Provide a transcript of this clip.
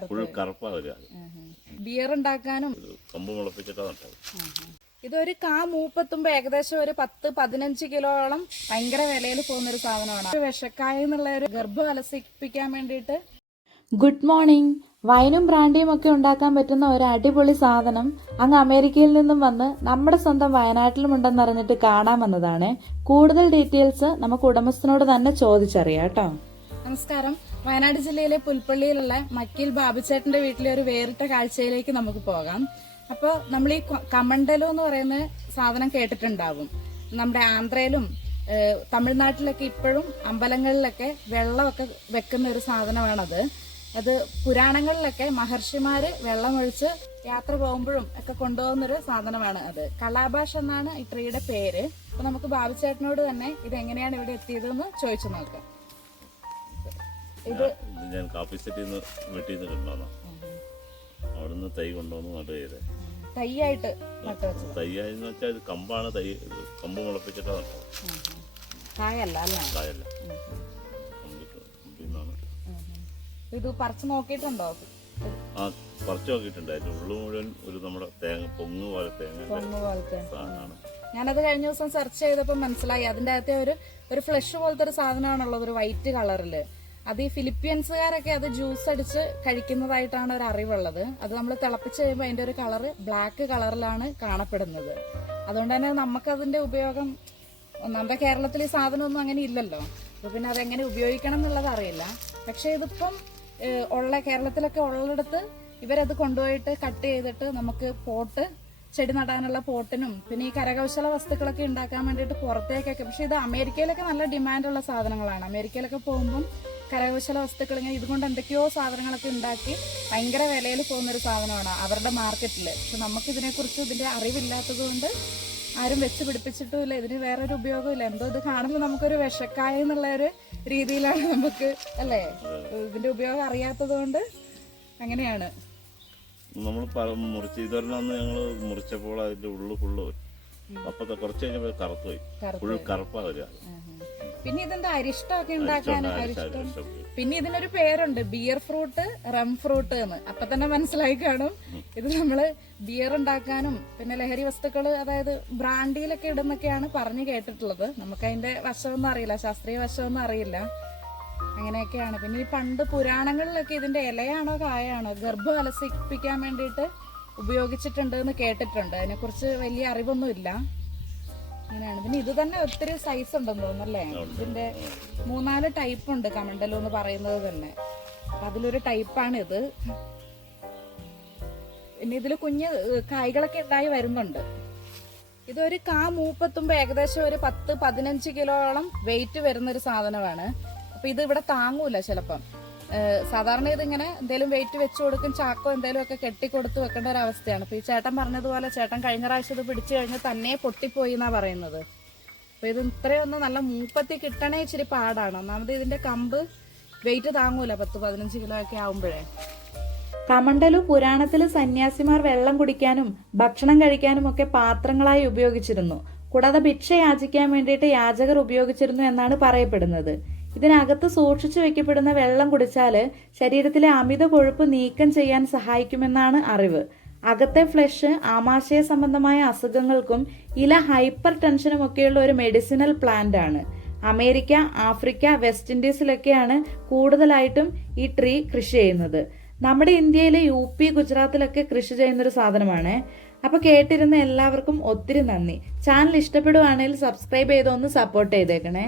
Full കറുത്ത് കറുപ്പാ വരിക. Beer ഉണ്ടാക്കാനും കമ്പ് മുളപ്പിച്ചിട്ടാ നട്ടത്. ഇതൊരു കാ മൂപ്പത്തുമ്പോ ഏകദേശം ഒരു പത്ത് പതിനഞ്ച് കിലോളം ഭയങ്കര വിലയിൽ പോകുന്ന ഒരു സാധനമാണ്. വിഷക്കായ എന്നുള്ള ഒരു ഗർഭം അലസിപ്പിക്കാൻ വേണ്ടിയിട്ട് ഗുഡ് മോർണിംഗ് വൈനും ബ്രാൻഡിയും ഒക്കെ ഉണ്ടാക്കാൻ പറ്റുന്ന ഒരു അടിപൊളി സാധനം അങ്ങ് അമേരിക്കയിൽ നിന്നും വന്ന് നമ്മുടെ സ്വന്തം വയനാട്ടിലും ഉണ്ടെന്നറിഞ്ഞിട്ട് കാണാൻ വന്നതാണ്. കൂടുതൽ ഡീറ്റെയിൽസ് നമുക്ക് ഉടമസ്ഥനോട് തന്നെ ചോദിച്ചറിയാം കേട്ടോ. നമസ്കാരം. വയനാട് ജില്ലയിലെ പുൽപ്പള്ളിയിലുള്ള മക്കിൽ ബാബുച്ചേട്ടന്റെ വീട്ടിലെ ഒരു വേറിട്ട കാഴ്ചയിലേക്ക് നമുക്ക് പോകാം. അപ്പോൾ നമ്മൾ ഈ കമണ്ടലോ എന്ന് പറയുന്ന സാധനം കേട്ടിട്ടുണ്ടാവും. നമ്മുടെ ആന്ധ്രയിലും തമിഴ്നാട്ടിലൊക്കെ ഇപ്പോഴും അമ്പലങ്ങളിലൊക്കെ വെള്ളമൊക്കെ വെക്കുന്ന ഒരു സാധനമാണത്. അത് പുരാണങ്ങളിലൊക്കെ മഹർഷിമാര് വെള്ളമൊഴിച്ച് യാത്ര പോകുമ്പോഴും ഒക്കെ കൊണ്ടുപോകുന്നൊരു സാധനമാണ് അത്. കലാഭാഷ എന്നാണ് ഈ ട്രീയുടെ പേര്. അപ്പൊ നമുക്ക് ബാബുചേട്ടനോട് തന്നെ ഇത് എങ്ങനെയാണ് ഇവിടെ എത്തിയതെന്ന് ചോദിച്ചു നോക്കാം. ഇത് ഞാൻ കാപ്പി സെറ്റിൽ നിന്ന് വീട്ടിൽ നിന്ന് കൊണ്ടുവന്ന. അവിടുന്ന് തൈ കൊണ്ടുവന്ന് നട്ടു ചെയ്തേ. തൈയായിട്ട് തൈയായെന്ന് വെച്ചാൽ ഇത് കമ്പാണ് തൈ കമ്പ് മുളപ്പിച്ചിട്ടാ നട്ടത്. കായല്ല അല്ലേ? കായല്ല. കമ്പിട്ട് കമ്പിൽ ഇത് പറിച്ചു നോക്കിയിട്ടുണ്ടോ? ആ പറിച്ചു നോക്കിയിട്ടുണ്ട്. അതിന്റെ ഉള്ളു മുഴുവൻ ഒരു നമ്മുടെ തേങ്ങ പൊങ്ങ് പോലെ തേങ്ങ പൊങ്ങ് പോലത്തെ. സാധനമാണ്. ഞാനത് കഴിഞ്ഞ ദിവസം സെർച്ച് ചെയ്തപ്പോൾ മനസ്സിലായി. അതിന്റെ അകത്തെ ഒരു ഒരു ഫ്ലഷ് പോലത്തെ ഒരു സാധനമാണുള്ളത് ഒരു വൈറ്റ് കളറിൽ അത് ഈ ഫിലിപ്പീൻസുകാരൊക്കെ അത് ജ്യൂസ് അടിച്ച് കഴിക്കുന്നതായിട്ടാണ് ഒരു അറിവുള്ളത്. അത് നമ്മൾ തിളപ്പിച്ച് കഴിയുമ്പോൾ അതിന്റെ ഒരു കളറ് ബ്ലാക്ക് കളറിലാണ് കാണപ്പെടുന്നത്. അതുകൊണ്ട് തന്നെ നമുക്കതിന്റെ ഉപയോഗം നമ്മുടെ കേരളത്തിൽ ഈ സാധനമൊന്നും അങ്ങനെ ഇല്ലല്ലോ. അപ്പൊ പിന്നെ അതെങ്ങനെ ഉപയോഗിക്കണം എന്നുള്ളത് അറിയില്ല. പക്ഷെ ഇതിപ്പം ഉള്ള കേരളത്തിലൊക്കെ ഉള്ളിടത്ത് ഇവരത് കൊണ്ടുപോയിട്ട് കട്ട് ചെയ്തിട്ട് നമുക്ക് പോട്ട് ചെടി നടാനുള്ള പോട്ടിനും പിന്നെ ഈ കരകൗശല വസ്തുക്കളൊക്കെ ഉണ്ടാക്കാൻ വേണ്ടിയിട്ട് പുറത്തേക്കൊക്കെ പക്ഷെ ഇത് അമേരിക്കയിലൊക്കെ നല്ല ഡിമാൻഡുള്ള സാധനങ്ങളാണ്. അമേരിക്കയിലൊക്കെ പോകുമ്പം കരകൗശല വസ്തുക്കൾ ഇങ്ങനെ ഇതുകൊണ്ട് എന്തൊക്കെയോ സാധനങ്ങളൊക്കെ ഉണ്ടാക്കി ഭയങ്കര വിലയിൽ പോകുന്ന ഒരു സാധനമാണ് അവരുടെ മാർക്കറ്റിൽ പക്ഷെ നമുക്ക് ഇതിനെക്കുറിച്ച് ഇതിന്റെ അറിവില്ലാത്തത് കൊണ്ട് ആരും വെച്ച് പിടിപ്പിച്ചിട്ടുമില്ല. ഇതിന് വേറൊരു ഉപയോഗമില്ല എന്തോ ഇത് കാണുമ്പോൾ നമുക്കൊരു വിഷക്കായ എന്നുള്ള ഒരു രീതിയിലാണ് നമുക്ക് അല്ലേ? ഇതിന്റെ ഉപയോഗം അറിയാത്തത് കൊണ്ട് അങ്ങനെയാണ്. നമ്മൾ മുറിച്ച് ഇതൊരെണ്ണം ഞങ്ങൾ മുറിച്ചപ്പോൾ അതിന്റെ ഉള്ളു ഫുള്ള് അപ്പത്തെ കുറച്ച് കഴിഞ്ഞപ്പോൾ കറുത്തു പോയി. കറുത്ത് ഫുൾ കറുപ്പാ വരിക. പിന്നെ ഇതെന്താ അരിഷ്ടമൊക്കെ ഉണ്ടാക്കാൻ അരിഷ്ടം. പിന്നെ ഇതിനൊരു പേരുണ്ട് ബിയർ ഫ്രൂട്ട് റം ഫ്രൂട്ട് എന്ന്. അപ്പൊ തന്നെ മനസ്സിലായി കാണും. ഇത് നമ്മൾ ബിയർ ഉണ്ടാക്കാനും പിന്നെ ലഹരി വസ്തുക്കൾ അതായത് ബ്രാൻഡിയിലൊക്കെ ഇടുന്നൊക്കെയാണ് പറഞ്ഞു കേട്ടിട്ടുള്ളത്. നമുക്ക് അതിന്റെ വശമൊന്നും അറിയില്ല ശാസ്ത്രീയ വശമൊന്നും അറിയില്ല. അങ്ങനെയൊക്കെയാണ്. പിന്നെ ഈ പണ്ട് പുരാണങ്ങളിലൊക്കെ ഇതിന്റെ ഇലയാണോ കായാണോ ഗർഭം അലസിപ്പിക്കാൻ വേണ്ടിയിട്ട് ഉപയോഗിച്ചിട്ടുണ്ട് എന്ന് കേട്ടിട്ടുണ്ട്. അതിനെക്കുറിച്ച് വലിയ അറിവൊന്നും ഇല്ല അങ്ങനെയാണ്. പിന്നെ ഇത് തന്നെ ഒത്തിരി സൈസ് ഉണ്ടെന്ന് തോന്നുന്നല്ലേ ഇതിന്റെ മൂന്നാൽ ടൈപ്പ് ഉണ്ട് കമണ്ടലു എന്ന് പറയുന്നത് തന്നെ. അതിലൊരു ടൈപ്പാണ് ഇത് പിന്നെ ഇതിൽ കുഞ്ഞ് കായ്കളൊക്കെ ഉണ്ടായി വരുന്നുണ്ട്. ഇതൊരു കാ മൂപ്പെത്തുമ്പോ ഏകദേശം ഒരു പത്ത് പതിനഞ്ച് കിലോളം വെയിറ്റ് വരുന്ന ഒരു സാധനമാണ്. അപ്പൊ ഇത് ഇവിടെ താങ്ങൂല ചിലപ്പം. സാധാരണ ഇതിങ്ങനെ എന്തെങ്കിലും വെയിറ്റ് വെച്ച് കൊടുക്കും ചാക്കോ എന്തെങ്കിലും ഒക്കെ കെട്ടി കെട്ടിക്കൊടുത്ത് വെക്കേണ്ട ഒരു അവസ്ഥയാണ്. അപ്പൊ ഈ ചേട്ടൻ പറഞ്ഞതുപോലെ ചേട്ടൻ കഴിഞ്ഞ പ്രാവശ്യം ഇത് പിടിച്ചു കഴിഞ്ഞ് തന്നെ പൊട്ടിപ്പോയി എന്നാ പറയുന്നത്. അപ്പൊ ഇത് ഇത്രയൊന്നും നല്ല മൂപ്പത്തി കിട്ടണേ ഇച്ചിരി പാടാണ്. ഒന്നാമത് ഇതിന്റെ കമ്പ് വെയിറ്റ് താങ്ങൂല പത്ത് പതിനഞ്ച് കിലോ ഒക്കെ ആവുമ്പോഴേ. കമണ്ടലു പുരാണത്തിൽ സന്യാസിമാർ വെള്ളം കുടിക്കാനും ഭക്ഷണം കഴിക്കാനും ഒക്കെ പാത്രങ്ങളായി ഉപയോഗിച്ചിരുന്നു. കൂടാതെ ഭിക്ഷ യാചിക്കാൻ വേണ്ടിയിട്ട് യാചകർ ഉപയോഗിച്ചിരുന്നു എന്നാണ് പറയപ്പെടുന്നത്. ഇതിനകത്ത് സൂക്ഷിച്ചു വെക്കപ്പെടുന്ന വെള്ളം കുടിച്ചാൽ ശരീരത്തിലെ അമിത കൊഴുപ്പ് നീക്കം ചെയ്യാൻ സഹായിക്കുമെന്നാണ് അറിവ്. അകത്തെ ഫ്ലഷ് ആമാശയ സംബന്ധമായ അസുഖങ്ങൾക്കും ഇല ഹൈപ്പർ ടെൻഷനും ഒക്കെയുള്ള ഒരു മെഡിസിനൽ പ്ലാന്റ് ആണ്. അമേരിക്ക ആഫ്രിക്ക വെസ്റ്റ് ഇൻഡീസിലൊക്കെയാണ് കൂടുതലായിട്ടും ഈ ട്രീ കൃഷി ചെയ്യുന്നത്. നമ്മുടെ ഇന്ത്യയിലെ യു പി ഗുജറാത്തിലൊക്കെ കൃഷി ചെയ്യുന്ന ഒരു സാധനമാണ്. അപ്പൊ കേട്ടിരുന്ന എല്ലാവർക്കും ഒത്തിരി നന്ദി. ചാനൽ ഇഷ്ടപ്പെടുവാണെങ്കിൽ സബ്സ്ക്രൈബ് ചെയ്തൊന്ന് സപ്പോർട്ട് ചെയ്തേക്കണേ.